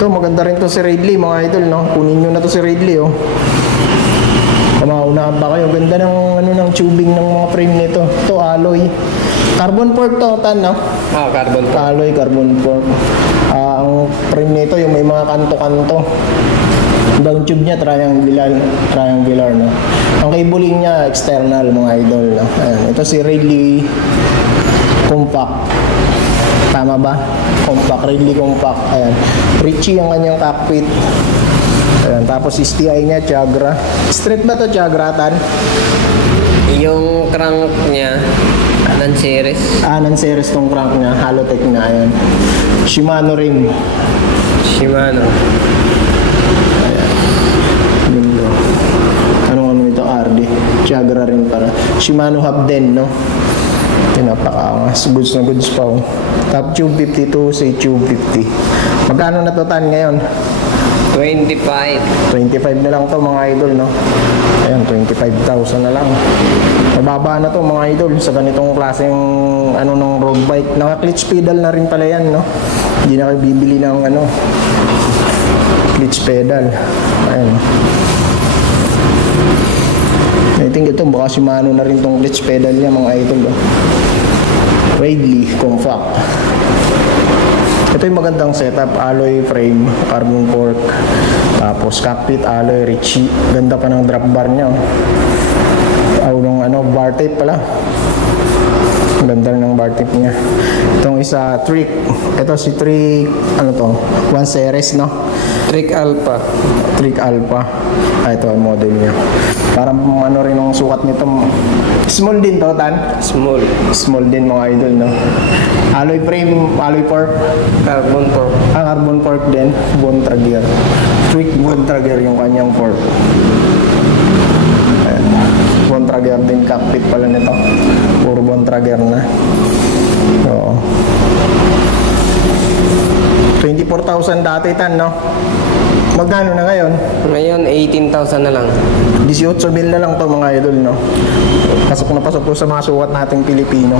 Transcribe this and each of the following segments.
Ito, maganda rin to si Ridley, mga idol, no? Kunin nyo na to si Ridley, oh. Kamaunahan pa kayo. Ganda ng, ng tubing ng mga frame nito. Ito, alloy. Carbon fork to, Tan, no? Carbon fork. Alloy, carbon fork. Ang frame nito, yung may mga kanto-kanto. Ang tube niya, triangular, no? Ang cabling niya, external, mga idol, no? Ayan. Ito si Ridley Compact. Tama ba? Compact, Ridley Compact. Ayan. Richie ang kanyang cockpit. Ayan. Tapos STI niya, Tiagra. Straight ba to, Tiagra, Tan? Yung crank niya, non-series. Non-series tong crank niya. Halotech na, ayan. Shimano rim. Shimano. Anong ito? RD. Tiagra rin para. Shimano hub din, no? Napakaangas. Goods na goods pa, oh. Top tube 52, say tube 50. Magkano na to, Tan, ngayon? 25. 25 na lang to, mga idol, no? Ayan, 25,000 na lang. Mababa na to, mga idol, sa ganitong klaseng ng road bike. Naka-clutch pedal na rin pala yan, no? Hindi na kayo bibili ng clutch pedal. Ayan. I think ito, baka Shimano na rin tong clutch pedal niya, mga idol, oh. Ridley Compact. Ito yung magandang setup, alloy frame, carbon fork, tapos cockpit alloy, Richie. Ganda pa ng drop bar niya, oh. Bar tape pala. Ganda ng bar tape niya. Itong isa, Trick. Ito si Trick, 1 series, no? Trick Alpha. Trick Alpha. Ito ang model niya. Parang rin ang sukat nito. Small din to, Tan? Small. Small din, mga idol, no? Alloy frame, alloy fork. Carbon fork. Carbon fork din. Bone trigger. Trick bone trigger yung kanyang fork. Ayan. Bone trigger din. Cockpit pala nito. Puro bone trigger na. Oo. 24,000 dati, Tan, no? Magkano na ngayon? Ngayon, 18,000 na lang. 18,000 na lang to, mga idol, no? Pasok na pasok to sa mga sukat nating Pilipino.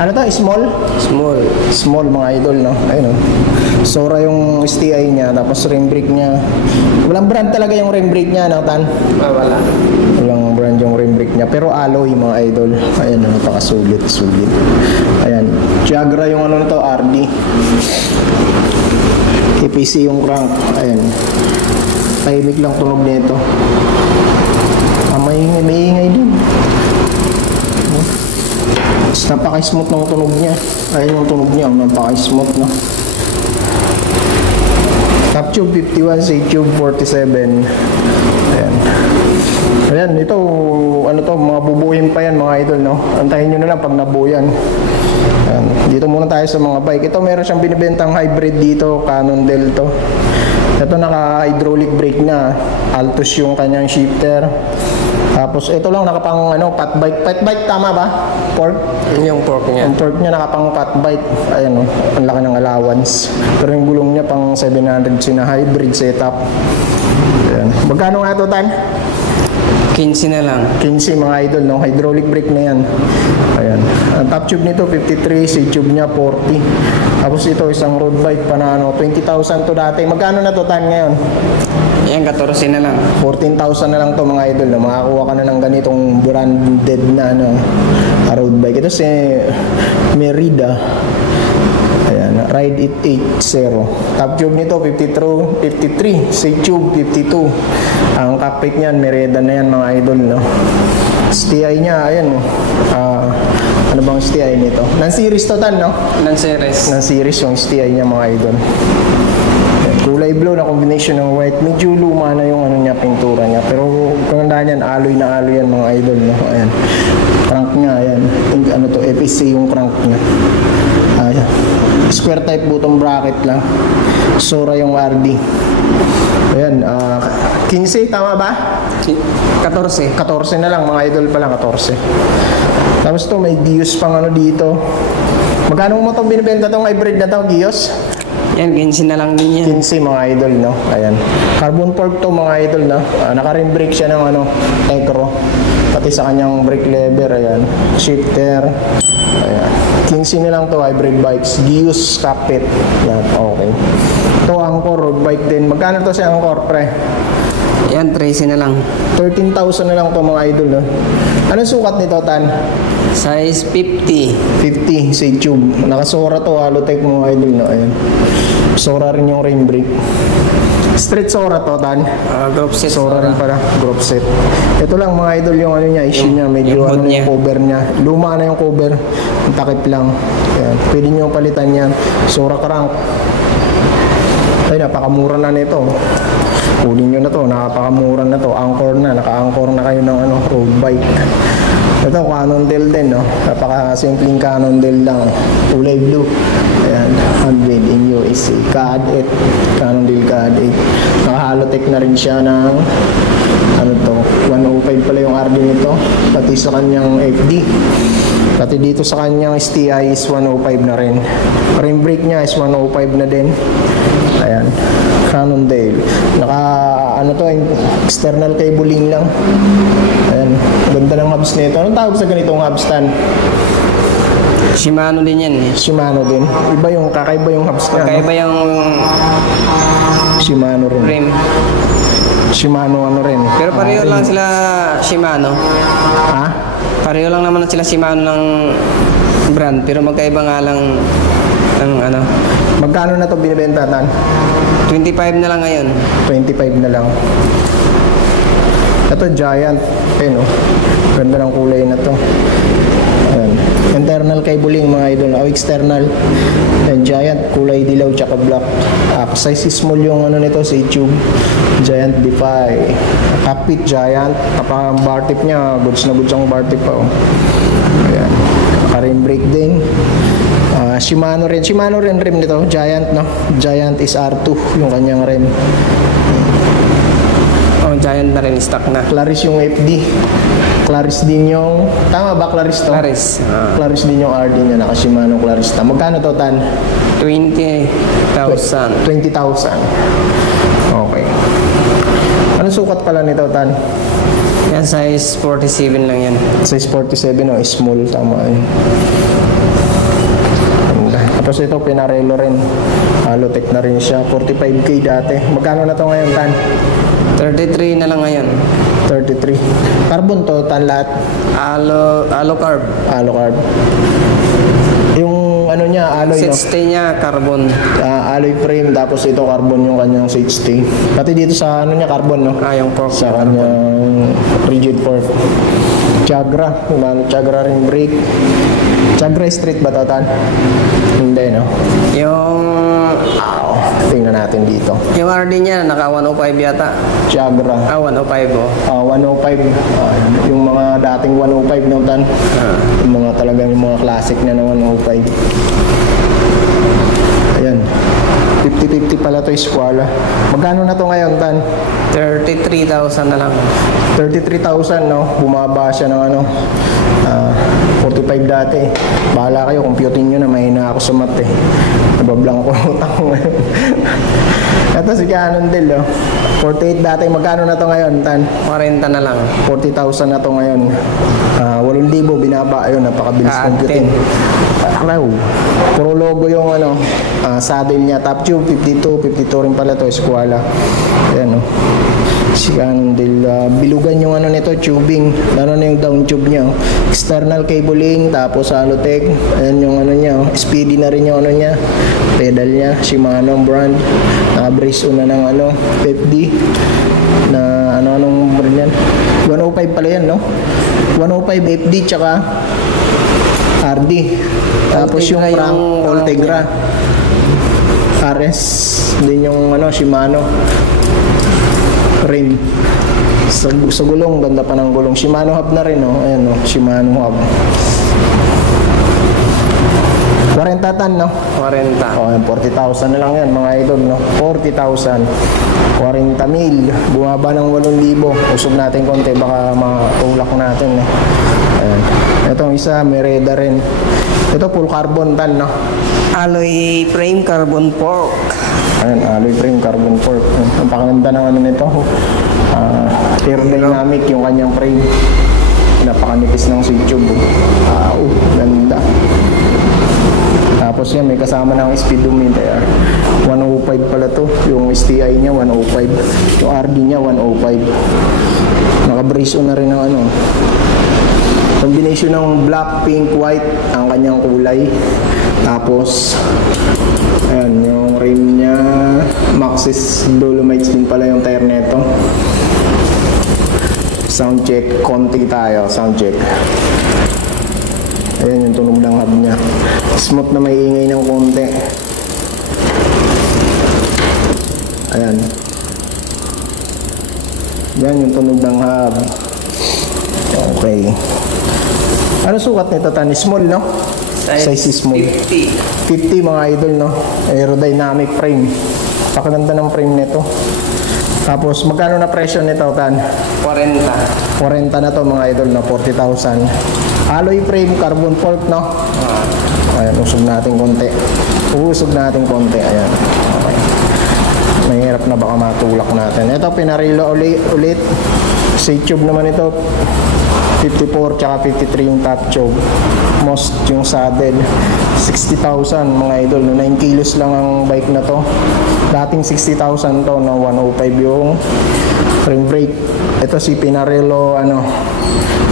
Ano to? Small? Small. Small, mga idol, no? Ayun, no? Sora yung STI niya, tapos rim brake niya. Walang brand talaga yung rim brake niya, no, Tan? Wala. Walang brand yung rim brake niya. Pero alloy, mga idol. Ayan, napakasulit, sulit. Ayan. Tiagra yung nito, RD. EPC yung crank. Ayan. Tahimik lang tunog nito. May ingay din. Napaka-smooth ng tunog niya. Ayan yung tunog niya. Napaka-smooth, no? Top tube 51, say tube 47. Ayan. Ayan, ito, mga bubuhin pa yan, mga idol, no? Antayin nyo na lang pag nabuo yan. Ayan. Dito muna tayo sa mga bike. Ito, meron siyang binibentang hybrid dito, Cannondale to. Ito, naka-hydraulic brake na. Altos yung kanyang shifter. Tapos, ito lang, nakapang, pat bike. Pat bike, tama ba? Fork? Yung fork niya. Yung fork niya, nakapang pat bike. Ayan, ang laki ng allowance. Pero yung gulong niya, pang 700 na hybrid setup. Ayan. Magkano nga ito, Tan? 15 na lang. 15, mga idol, no? Hydraulic brake na yan. Ayan. Ang top tube nito, 53. Seat tube niya, 40. Tapos ito, isang road bike pa na 20,000 to dati. Magkano na to, Tan, ngayon? Yan, 14 na lang. 14,000 na lang to, mga idol, no? Makakuha ka na ng ganitong branded na road bike. Ito si Merida. Ayan, Ride It 80. Top tube nito 53, seat tube 52. Ang cockpit niyan, Merida na yan, mga idol, no? STI niya, ayan, ano bang STI nito? Non-series to, Tan, no? Non-series. Non-series yung STI niya, mga idol. Ayan, kulay blue na combination ng white. Medyo luma na yung niya, pintura niya. Pero kung tandaan yan, alloy na alloy yan, mga idol, no? Ayan. Crank niya, ayan. FSC yung crank niya. Ayan. Square type button bracket lang. Sora yung RD. Ayan, 15, tama ba? 14. 14 na lang, mga idol pala, 14. Tapos to, may Gios pang dito. Magkano mo itong binibenta itong hybrid na itong Gios? Yan, 15 na lang din yan. 15, mga idol, no? Ayan. Carbon fork to, mga idol, no? Naka-rim brake siya ng Tecro. Pati sa kanyang brake lever, ayan. Shifter. Ayan. 15 na lang to, hybrid bikes. Gios cockpit. Yan, okay. Ito, angkor Angkor road bike din. Magkano to si Angkor, pre? Yan, 13 na lang. 13,000 na lang to mga idol, no? Anong sukat nito, Tan? Size 50. 50 sa tube. Nakasora to, Halotech mga idol, no? Ayan. Sora rin yung rim brake. Street Sora to, Tan. Group set. Sora rin pala, group set. Ito lang mga idol yung ano niya, issue niya, medyo yung hood ano niya. yung cover niya. Luma na yung cover, ang takip lang. Ayan. Pwede niyo palitan yan. Sora crank. Ay, napakamura na nito. Kunin nyo na to, napakamura na to. Angkor na, naka-angkor na kayo ng ano, road bike. Ito, Cannondale din, no? Napaka-simpleng Cannondale lang. Kulay blue. Ayan, handmade in USA. CAD 8. Cannondale CAD 8. Naka-Halotech na rin siya ng ano to, 105 pala yung RD nito. Pati sa kanyang FD. Pati dito sa kanyang STI is 105 na rin. Rim brake niya is 105 na din. Ayan, Cannondale. Naka, ano to, external cabling lang. Ayan, ganda ng hubs nito. Anong tawag sa ganitong hubs, Tan? Shimano din yan eh. Shimano din. Iba yung, kakaiba yung hubs niya. Kaya ba yung Shimano rin. rim? Shimano ano rin. Pero pareho lang sila Shimano. Ha? Pareho lang naman sila Shimano ng brand. Pero magkaiba nga lang ng ano. Magkano na to binibenta, Tan? 25 na lang ngayon. 25 na lang. Ito, Giant. Ayan, oh. Ganda ng kulay na to. Ayan. Internal cabling, mga idol. O, external. Ayan, Giant. Kulay dilaw, tsaka black. Size small yung ano nito, sa tube. Giant Defy. Cockpit, Giant. Kapag bar tip niya, goods na goods ang bar tip pa, oh. Ayan. Naka-rim brake din. Shimano rin rim nito, Giant, no? Giant is R2 yung kanyang rim. Oh, Giant na rin, stock na. Claris yung FD. Claris din yung, tama ba Claris to? Claris. Claris din yung RD niya, naka Shimano Claris. Magkano to, Tan? 20,000. 20,000. Okay. Anong sukat pala nito, Tan? Yan, size 47 lang yan. Size 47, no? Small, tama yun. Tapos ito, Pinarello rin. Halotech na rin siya. 45K dati. Magkano na to ngayon, Tan? 33 na lang ngayon. 33. Carbon to, Tan, lahat? Alucarb. Alucard. Yung ano niya, alloy, Set no? stay niya, carbon. Alloy frame, tapos ito carbon yung kanyang seat stay. Pati dito sa ano niya, carbon, no? Yung fork. Sa kanyang rigid fork. Chagra. Chagra ring brake. Chagra street ba to, Tan? Hindi, no? Yung Tingnan natin dito. yung RD niya, naka 105 yata. Chagra. 105 oh. 105. Yung mga dating 105, no, Tan? Yung mga talagang yung mga classic na 105. Ayan. 50-50 pala to, Escuela. Magkano na to ngayon, Tan? 33,000 na lang. 33,000, no? Bumaba siya ng ano, 45 dati. Bahala kayo, computing nyo na, mahina ako sa math eh. Nabablang ko utang ko ngayon. Ito si Cannondale, no? 48 dati. Magkano na to ngayon, Tan? 40 na lang. 40,000 na to ngayon. 8,000 binaba. Ayun, napakabilis computing. Araw. Puro logo yung ano, saddle niya. Top tube, 52 rin pala to, Escuela. Ayan, no? Si Cannondale, bilugan yung ano nito, tubing. Ano na yung down tube niya. External cabling, tapos Halotech. Ayan yung ano niya. Speedy na rin yung ano niya. Pedal niya, Shimano brand. Naka-brace una ng ano, FD. Na anong brand yan? 105 pala yan, no? 105 FD tsaka RD. Tapos yung crank, Ultegra. RS din yung ano, Shimano rim. Sa gulong, ganda pa ng gulong. Shimano hub na rin, no? Ayan, no? Shimano hub. 40 tan, no? 40. Oh, 40,000 na lang yan, mga idol, no? 40,000. 40,000. Bumaba ng 8,000. Usog natin konti, baka matulak natin, eh. Ayan. Itong isa, Mereda rin. Ito, full carbon tan, no? Alloy frame, carbon fork. Ayan, alloy frame, carbon fork. Ang pakaganda ng ano nito. Aerodynamic yung kanyang frame. Napakanipis ng C-tube. Ganda. Tapos Tapos yan, may kasama ng speedometer. 105 pala to. Yung STI niya 105. Yung RD niya 105. Naka-brace on na rin ng ano. Combination ng black, pink, white ang kanyang kulay. Tapos ayan, yung rim niya Maxxis Dolomites din pala yung tire neto. Sound check, konti tayo, sound check. Ayan yung tunog ng hub niya. Smooth na may ingay ng konti. Ayan. Yan yung tunog ng hub. Okay. Ano sukat nito, Tan? Small, no? Size is small. 50. 50 mga idol, no? Aerodynamic frame. Pakaganda ng frame nito. Tapos magkano na presyo nito, Tan? 40. 40 na to mga idol, no? 40,000. Alloy frame, carbon fork, no? Ayan, usog natin konti. Usog natin konti, ayan. Okay. Mahirap na baka matulak natin. Ito, pinarilo ulit. C-tube naman ito. 54 tsaka 53 yung top tube. Most yung saddle. 60,000 mga idol. 9 kilos lang ang bike na to. Dating 60,000 to, no? 105 yung frame brake. Ito si Pinarello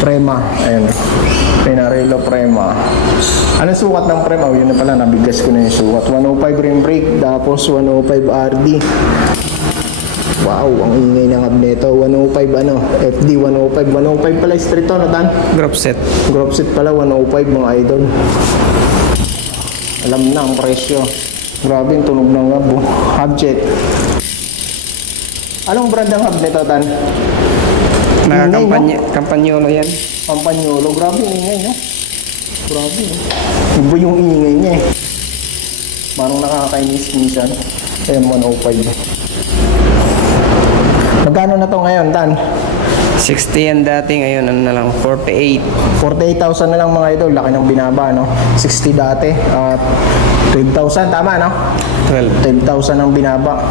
Prema. Ayan. Pinarello Prema. Anong sukat ng Prema? Oh, yun na pala, nabigas ko na yung sukat. 105 rim brake, tapos 105 RD. Wow, ang ingay ng hub nito. 105 FD 105. 105 pala street to, no, Tan? Group set. Group set pala, 105 mga idol. Alam na ang presyo. Grabe yung tunog ng hub. Hub check. Anong brand ng hub nito, Tan? Campagnolo yan. Campagnolo. Grabe yung ingay, no? Grabe, no? Iba yung ingay niya, eh. Parang nakakainis minsan. Ayan, 105. Magkano na to ngayon, Tan? 60 yan dati, ngayon ano na lang, 48. 48,000 na lang mga idol. Laki ng binaba, no? 60 dati. 12,000, tama, no? 12,000 ang binaba.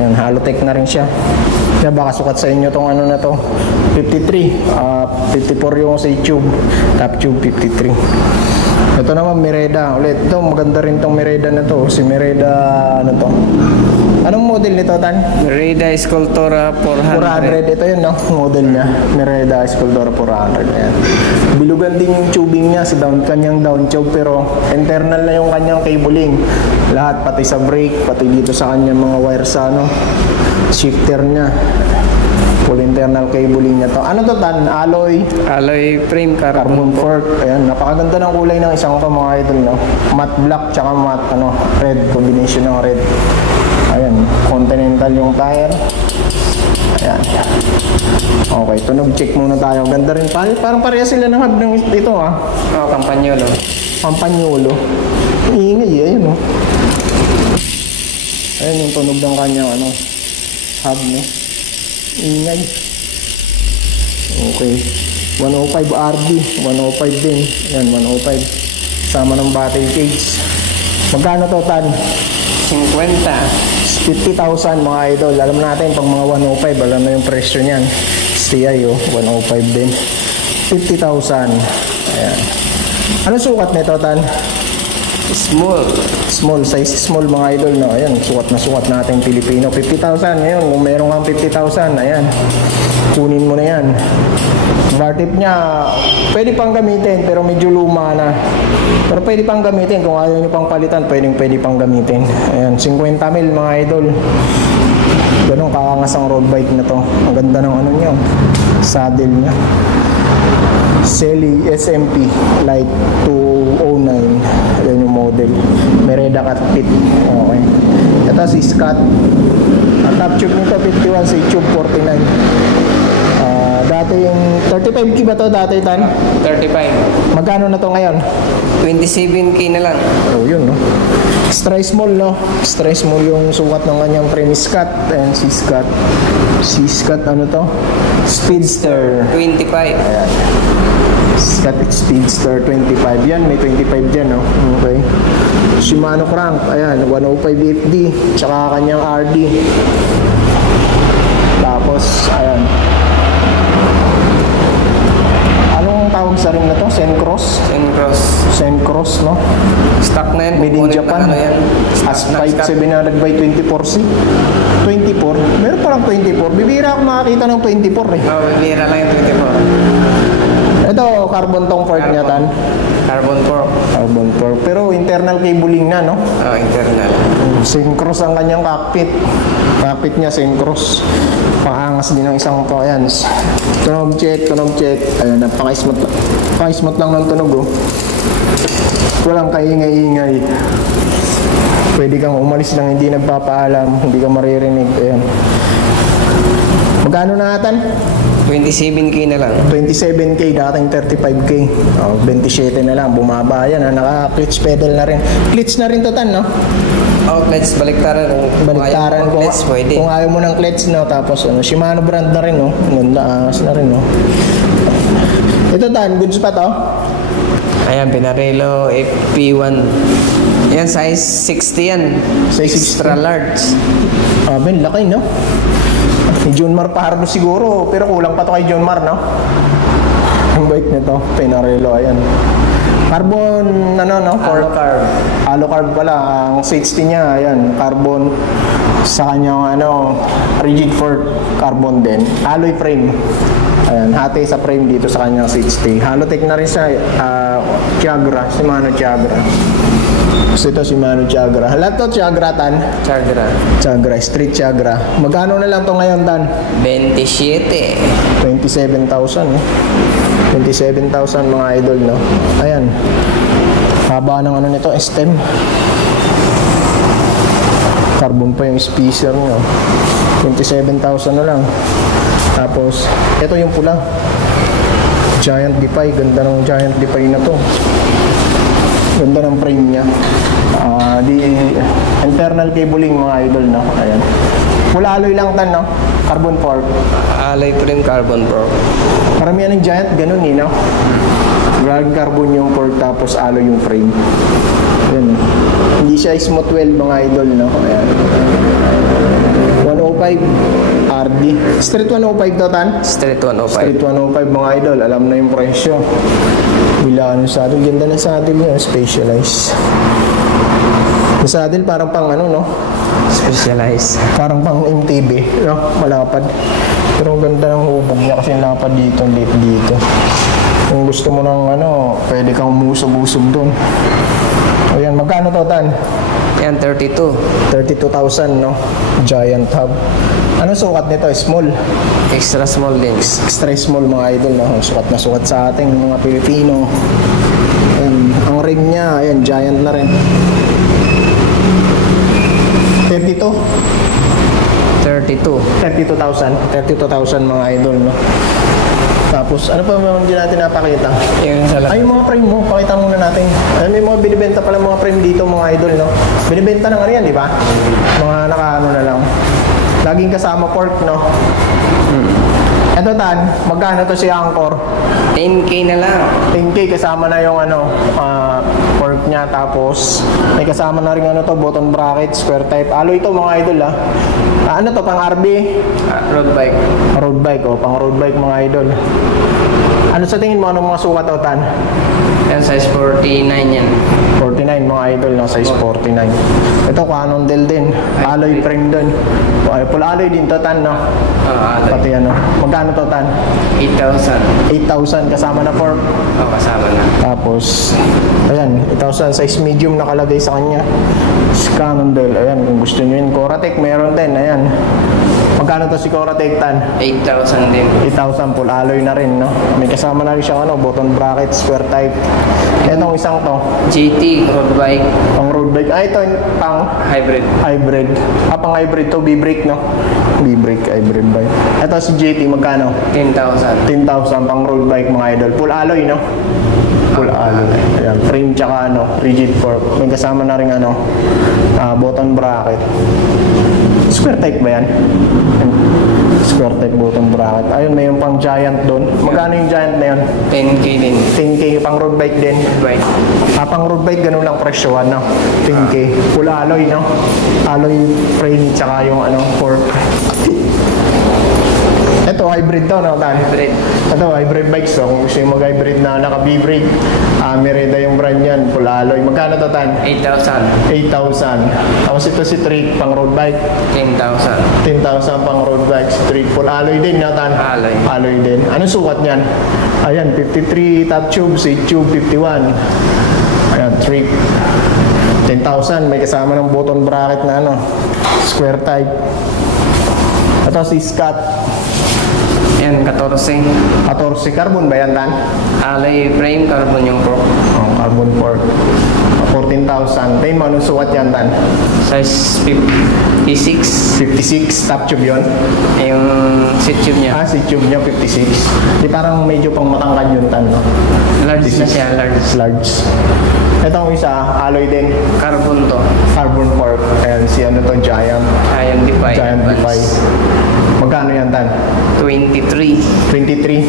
Ayan, Halotech na rin siya. Kaya baka sukat sa inyo tong ano na to. 53. 54 yung sa tube. Top tube, 53. Ito naman, Mereda. Ulit, ito, maganda rin tong Mereda na to. Si Mereda, ano to? Anong model nito, Tan? Mereda Escultura 400. 400. Ito yun, no? Model niya. Mereda Escultura 400. Ayan. Bilugan din yung tubing niya sa kanyang down tube, pero internal na yung kanyang cabling. Lahat, pati sa brake, pati dito sa kanyang mga wires, shifter niya. Full internal cabling niya to. Ano to, Tan? Alloy Frame, carbon fork. Ayan, napakaganda ng kulay ng isang to mga idol, no? Matte black tsaka matte red, combination ng red. Ayan, Continental yung tire. Ayan. Okay, tunog check muna tayo. Ganda rin tayo. Parang pareha sila ng hub ng ito, ah. Oh, Campagnolo. Campagnolo. Ingay, ayan, no? Ayan yung tunog ng kanyang hub, no? Ingay. Okay. 105 RD. 105 din. Ayan, 105. Sama ng battery cage. Magkano to, Tan? 50. 50,000 mga idol. Alam natin pag mga 105, alam na yung presyo niyan. STI, 105 din. 50,000. Ayan. Ano sukat nito, Tan? Small size, small mga idol, no? Ayan, sukat natin Pilipino. 50,000 ngayon. Kung meron kang 50,000, ayan. Kunin mo na yan. Bar tip niya, pwede pang gamitin pero medyo luma na. Pero pwede pang gamitin. Kung ayaw nyo pang palitan, pwede pang gamitin. Ayan, 50 mil mga idol. Ganun kakangas ang road bike na to. Ang ganda ng niya, saddle niya. Selly SMP Light 209. Ayan yung model. Mereda cut pit. Okay. Ito si Scott. Ang top tube nito 51, si tube 49. Dati yung 35K ba to dati, Tan? 35. Magkano na to ngayon? 27K na lang. Oh, yun, no? Extra small, no? Extra small yung sukat ng kanyang frame. Scott. Ayan, si Scott. Si Scott, ano to? Speedster. 25. Ayan. Scott Speedster 25. Yan, may 25 dyan, no? Okay. Shimano crank. Ayan, 105 FD. Tsaka kanyang RD. Tapos, ayan. tawag sa rim na to? Sencross? Cross. Sencross, no? Stock na yan. Made in Component Japan. ng ano yan. Aspike Stock. 700 by 24C. 24? Meron parang 24. Bibira ako makakita ng 24 eh. Oh, bira lang yung 24. Ito, carbon tong fork niya, Tan. Carbon fork. Carbon fork. Pero internal cabling na, no? Oh, internal. Syncross ang kanyang cockpit. Cockpit niya, syncross. Paangas din ng isang to. Ayan. Tunog check, tunog check. Ayan, napaka-smooth. Napaka-smooth lang ng tunog, oh. Walang kaingay-ingay. Pwede kang umalis lang, hindi nagpapaalam. Hindi ka maririnig. Ayan. Magkano na atan? 27K na lang. 27K, dating 35K. Oh, 27 na lang, bumaba yan. Naka-clutch pedal na rin. Clutch na rin to, Tan, no? Oh, clutch, baliktaran. Baliktaran kung, clutch, pwede. kung ayaw mo ng clutch, no? Tapos, ano, Shimano brand na rin, no? Ganda, angas na rin, no? Ito, Tan, goods pa to? Ayan, Pinarello FP1. Yan, size 60 yan. Size 60. Extra large. Ben, laki, no? Ni John Mar Pardo siguro, pero kulang pa to kay John Mar, no? Ang bike nito, Pinarello, ayan. Carbon, ano, no? Alucarb. Alucarb pala, ang 60 niya, ayan, carbon. Sa kanyang, ano, rigid fork, carbon din. Alloy frame. Ayan, hati sa frame dito sa kanyang 60. Halotech na rin siya, Tiagra, Shimano Tiagra. So ito Shimano Tiagra. Lahat to Tiagra, Tan. Tiagra, street Tiagra. Magkano na lang to ngayon, Tan? 27. 27,000, eh. 27,000 mga idol, no? Ayan. Haba ng ano nito, stem. Carbon pa yung spacer nyo. 27,000 na lang. Tapos, ito yung pula. Giant Defy. Ganda ng Giant Defy na to. Ganda ng frame niya. Internal cabling mga idol, no? Ayan. Pula alloy lang, Tan, no? Carbon fork. Alloy frame, carbon fork. Paramihan ng Giant, ganun, eh, no? Carbon yung fork, tapos alloy yung frame. Ayan. Hindi siya smooth weld mga idol, no? Ayan. 105 RD. Street 105 to, Tan? Street 105. Street 105 mga idol. Alam na yung presyo. Bilaan sa saddle. Ganda ng saddle niya. Specialized. Yung saddle parang pang ano, no? Specialized. Parang pang MTB, no? Malapad. Pero ang ganda ng hubog niya kasi lapad dito, dito. Kung gusto mo ng ano, pwede kang umusog-usog doon. Ayan, magkano to, Tan? Yan, 32. 32,000, no? Giant hub. Ano sukat nito? Small. Extra small din. Extra small mga idol, no? Sukat na sukat sa ating mga Pilipino. Ayan, ang rim niya, ayan, giant na rin. 32. 32,000 mga idol, no? Tapos, ano pa mga hindi natin napakita? Yung sa Ay, yung mga frame mo, pakita muna natin. Ay, may mga binibenta pala mga frame dito, mga idol, no? Binibenta na nga yan, di ba? Mga nakaano na lang. Laging kasama fork, no? Ito, Tan, magkano to si Angkor? 10K na lang. 10K kasama na yung ano, fork niya. Tapos, may kasama na rin ano to, button bracket, square type. Alloy ito mga idol, ah. Ano to, pang RB? Road bike. Road bike, oh, pang road bike mga idol. Ano sa tingin mo, anong mga sukat to, Tan? Yan, size 49 yan. 49 mga idol, no? Size 49. Ito, Cannondale din. Alloy frame din. Full alloy din to, Tan, no? Alloy. Pati ano. Magkano to, Tan? 8,000. 8,000 kasama na fork. Kasama na. Tapos, ayan, 8,000 size medium nakalagay sa kanya. Cannondale, ayan, kung gusto nyo yun. Coratec, meron din, ayan. Magkano to si Coratec, Tan? 8,000 din. 8,000 full alloy na rin, no? May kasama na rin siya, ano, button bracket, square type. Etong isang to, GT, road bike. pang road bike. Ah, ito, pang Hybrid. hybrid. Pang hybrid to, B-brake, no? B-brake, hybrid bike. Ito si GT, magkano? 10,000. 10,000 pang road bike, mga idol. Full alloy, no? Full alloy. Ayan, frame tsaka ano, rigid fork. May kasama na rin ano, button bracket. Square type ba yan? Square type button bracket. Ayun, may yung pang giant doon. Magkano yung giant na yun? 10K din. 10K, pang road bike din. Bike. Pang road bike, ganun lang presyoan, no? 10K. Full alloy, no? Alloy frame tsaka yung ano, fork. Ito Ito, hybrid to, no, Tan? Hybrid. Ito, hybrid bikes to. Kung gusto yung mag-hybrid na naka-B-brake, Merida yung brand yan, full alloy. Magkano to, Tan? 8,000. 8,000. Tapos ito si Treat, pang road bike. 10,000. 10,000 pang road bike. Si Treat, full alloy din, no, Tan? Alloy. Alloy din. Anong sukat niyan? Ayan, 53 top tube, si tube 51. Ayan, Treat. 10,000. May kasama ng button bracket na ano, square type. Ito si Scott. Yan, 14. 14 carbon ba yan, Tan? Alloy frame, carbon yung fork. Oh, carbon fork. 14,000. Tayo mo, anong sukat yan, Tan? Size 56. 56 top tube yun. Yung seat tube niya. Si tube niya 56. Di parang medyo pang matangkad yun, Tan, no? Large na siya, large. Large. Itong isa, alloy din. Carbon to. Carbon fork. Ayan, si ano to, Giant. Giant Defy. Giant Defy. Magkano yan, Tan? 23. 23.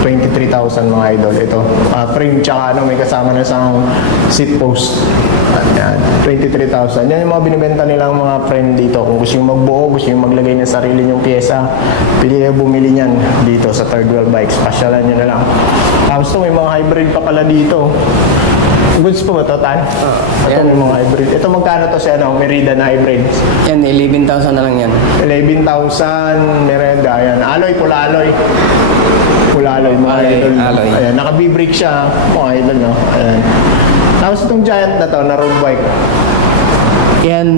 23,000 mga idol. Ito. Frame tsaka ano, may kasama na isang seat post. Ayan. 23,000. Yan yung mga binibenta nilang mga frame dito. Kung gusto yung magbuo, gusto yung maglagay ng sarili nyong pyesa, pili kayo bumili niyan dito sa Third World Bikes. Pasyalan nyo na lang. Tapos ito, may mga hybrid pa pala dito. Goods po ba ito, Tan? Ito yan. may mga hybrid. Ito magkano to si ano, Merida na hybrid? Yan, 11,000 na lang yan. 11,000 Merida. Ayan. Alloy, pula alloy. Pula alloy, mga Alloy, idol. alloy. Ayan, naka-B-brake siya. Mga idol, no? Ayan. Tapos itong Giant na to, na road bike. Yan,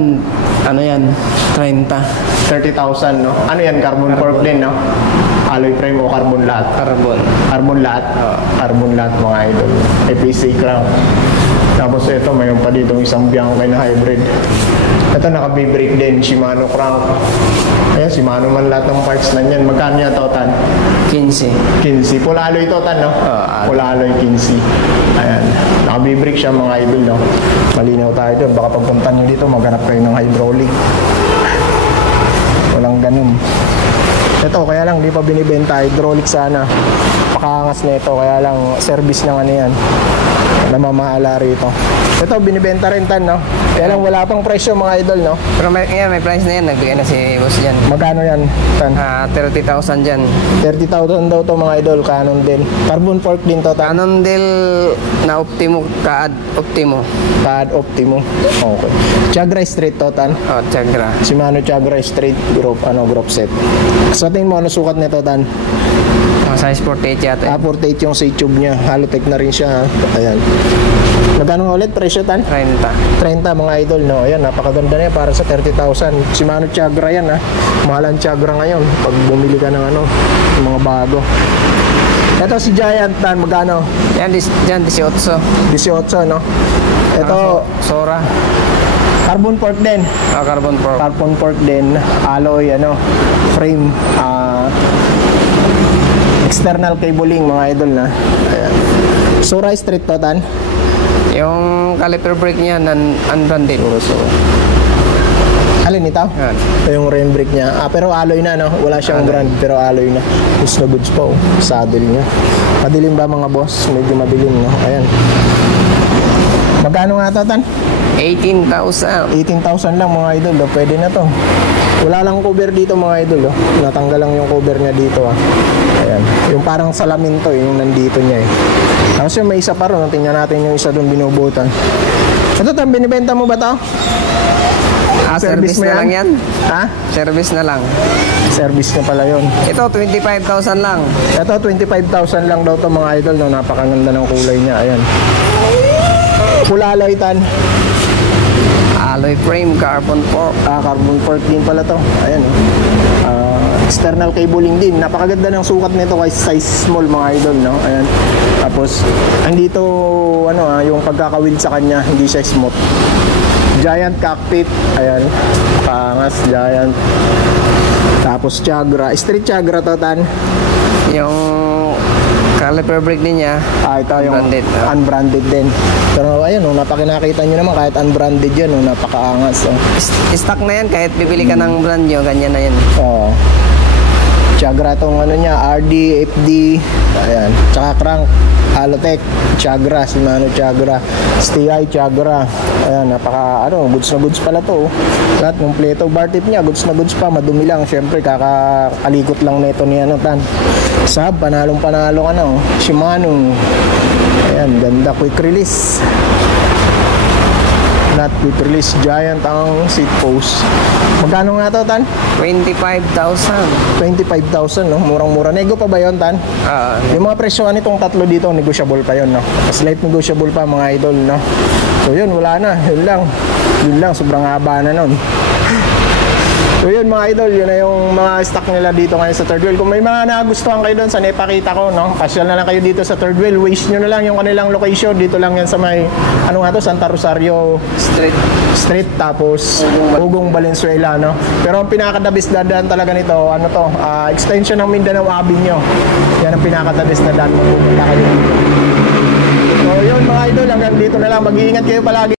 ano yan? 30. 30,000, no? Ano yan? Carbon fork din, no? Alloy frame o carbon lahat? Carbon. Carbon lahat? Oo. Carbon lahat, mga idol. APC crank. Tapos ito, mayroon pa dito isang Bianca na hybrid. Ito, naka-B-brake din. Shimano crank. Ayan, Shimano man lahat ng parts na yan. Magkano yan, Totan? 15. 15. Pula alloy Totan, no? Alloy. Pula alloy 15. Ayan. Naka-B-brake siya, mga idol, no? Malinaw tayo doon. Baka pagpunta nyo dito, maghanap kayo ng hydraulic. Walang ganun. Ito, kaya lang di pa binibenta. Hydraulic sana. Pakaangas na ito. Kaya lang service ng ano yan. Namamahala rito. Ito, binibenta rin, Tan, no? Kaya lang wala pang presyo, mga idol, no? Pero may price na yan. Nagbigay na si boss dyan. Magkano yan, Tan? 30,000 dyan. 30,000 daw to, mga idol. Cannondale. Carbon fork din to, Tan. Cannondale na Optimo, Kaad Optimo. Pad Optimo. Okay. Chagra Street to, Tan. Oh, Chagra. Shimano Chagra Street group, group set. Sa tingin mo, ano sukat nito, Tan? Size 48 yata. 48 yung sa tube niya. Halotech na rin siya. Ayan. Magkano nga ulit presyo, Tan? 30. 30, mga idol, no? Ayan, napakaganda na yan para sa 30,000. Shimano Chagra yan, ha? Mahal ang Chagra ngayon pag bumili ka ng yung mga bago. Ito si Giant, Tan, magkano? Yan, dyan 18. 18, no? Ito, Sora. carbon fork din. Carbon fork. Carbon fork din. Alloy, frame. External cabling, mga idol, na. Ayan. Sora Street to, Tan? Yung caliper brake niya, unbranded. Alin ito? Yan. Ito yung rim brake niya. Pero alloy na, no? Wala siyang brand, pero alloy na. Goods na goods pa, oh. Saddle niya. Madilim ba, mga boss? Medyo madilim, no? Ayan. Magkano nga ito, Tan? 18,000. 18,000 lang, mga idol, oh. Pwede na to. Wala lang cover dito, mga idol, oh. Natanggal lang yung cover niya dito, ah. Ayan. Yung parang salamin to, yung nandito niya, eh. Tapos yung may isa pa ron. Tingnan natin yung isa doon binubutan. Ito, Tan, binibenta mo ba to? Service mo na lang yan. Ha? Service na lang. Service na pala yun. Ito, 25,000 lang. Ito, 25,000 lang daw to, mga idol, no? Napakaganda ng kulay niya. Ayan. Pula alloy, Tan. Alloy frame, carbon fork. Carbon fork din pala to. Ayan, external cabling din. Napakaganda ng sukat nito kay size small, mga idol, no? Ayan. Tapos, hindi to, yung pagkakawil sa kanya, hindi siya smooth. Giant cockpit. Ayan. Pangas, Giant. Tapos, Chagra. Street Chagra to, Tan. Yung caliper brake din niya, Ito yung unbranded. unbranded din. Pero ayun, napakinakita nyo naman kahit unbranded yan, napakaangas. Stock na yan, kahit bibili ka ng brand nyo, ganyan na yan. Oo. Tiagra tong ano niya, RD, FD, ayan. Tsaka crank, Halotech, Tiagra, Shimano Tiagra, STI Tiagra. Ayan, napaka goods na goods pala to. Lahat kompleto. Bar tip niya, goods na goods pa, madumi lang. Syempre, kakalikot lang na ito ni ano tan. Sab, panalo ka na Shimano. Ayan, ganda, quick release. Not quick release, giant ang seat post. Magkano nga to, tan? 25,000. 25,000, no? Murang-mura. Nego pa ba yun, tan? Yung mga presyohan nitong tatlo dito, negotiable pa yun, no? Slight negotiable pa, mga idol, no? So yun, wala na. Yun lang, sobrang haba na nun. So yun mga idol, yun na yung mga stock nila dito ngayon sa third wheel. Kung may mga nagustuhan kayo doon, sana ipakita ko, no? Pasyal na lang kayo dito sa third wheel. Waste nyo na lang yung kanilang location. Dito lang yan sa may, Santa Rosario Street, tapos Ugong Valenzuela, no? Pero ang pinakadabis na daan talaga nito, extension ng Mindanao Avenue. Yan ang pinakadabis na daan. Pupunta kayo dito. So yun mga idol, hanggang dito na lang. Mag-iingat kayo palagi.